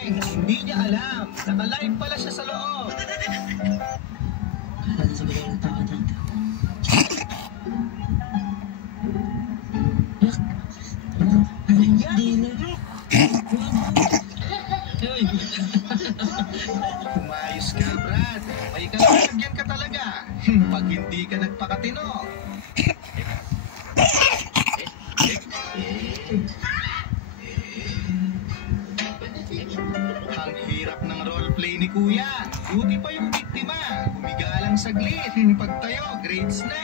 Hindi niya alam. Naka-live pala siya sa loob. Kala sa bagay ng tao dito. Hindi na. Umayos ka, Brad. May kalagyan ka talaga. Pag hindi ka nagpakatino. Ang hirap ng roleplay ni Kuya. Buti pa yung biktima. Humiga lang saglit. Pagtayo, grades na.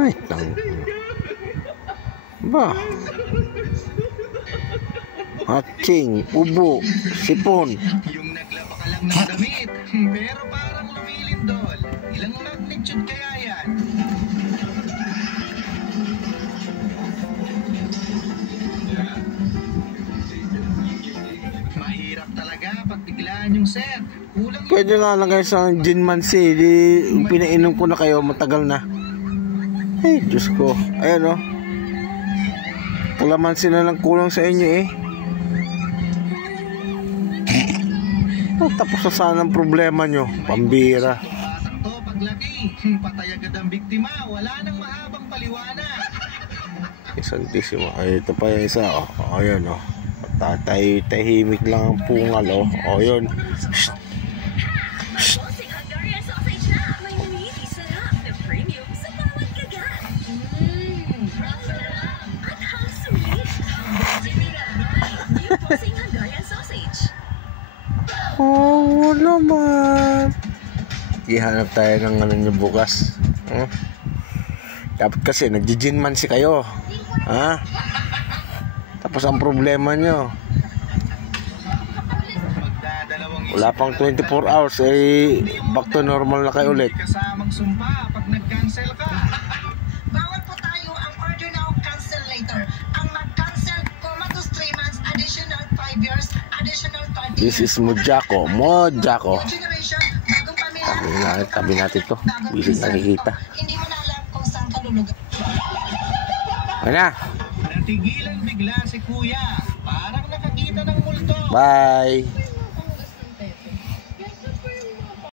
Ay, tang. Ba? Hatching, ubo, sipon. Yung naglaba ka lang ng damit. Pero parang lumilindol. Ilang magnitude kaya yan? Mahirap talaga pag biglaan yung set. Kulang yung... Pwede nga lang kayo sa Jinmansi. Di, pinainom ko na kayo, matagal na. Ay, Diyos ko. Ayan o. Kalamansi na lang kulang sa inyo eh. Oh, tapos na sana ang problema nyo. Pambira. Batang to, paglaki. Patay agad ang biktima. Wala nang mahabang paliwanag. Santisimo. Ay, ito pa yung isa. Oh, ayan o. Tahimik lang ang pungal o. Oh, yun. Shh. Oh, naman. Ihanap tayo ng ano nyo bukas. Dapat kasi nagji-Jinmansi kayo. Ha? Tapos ang problema nyo, wala pang 24 hours eh, back to normal na kayo ulit. Kasamang sumpa pag nag-cancel ka. Bawal po tayo ang order now, cancel later. Ang mag-cancel, comatose 3 months, additional 5 years, additional 30 years. This is Mojako. Mojako. Generation, bagong pamilya. Tabi natin to. Bisit nakikita. Hindi mo na alam kung saan ka lulugar. Ano na? Natigilan bigla si Kuya. Parang nakakita ng multo. Bye.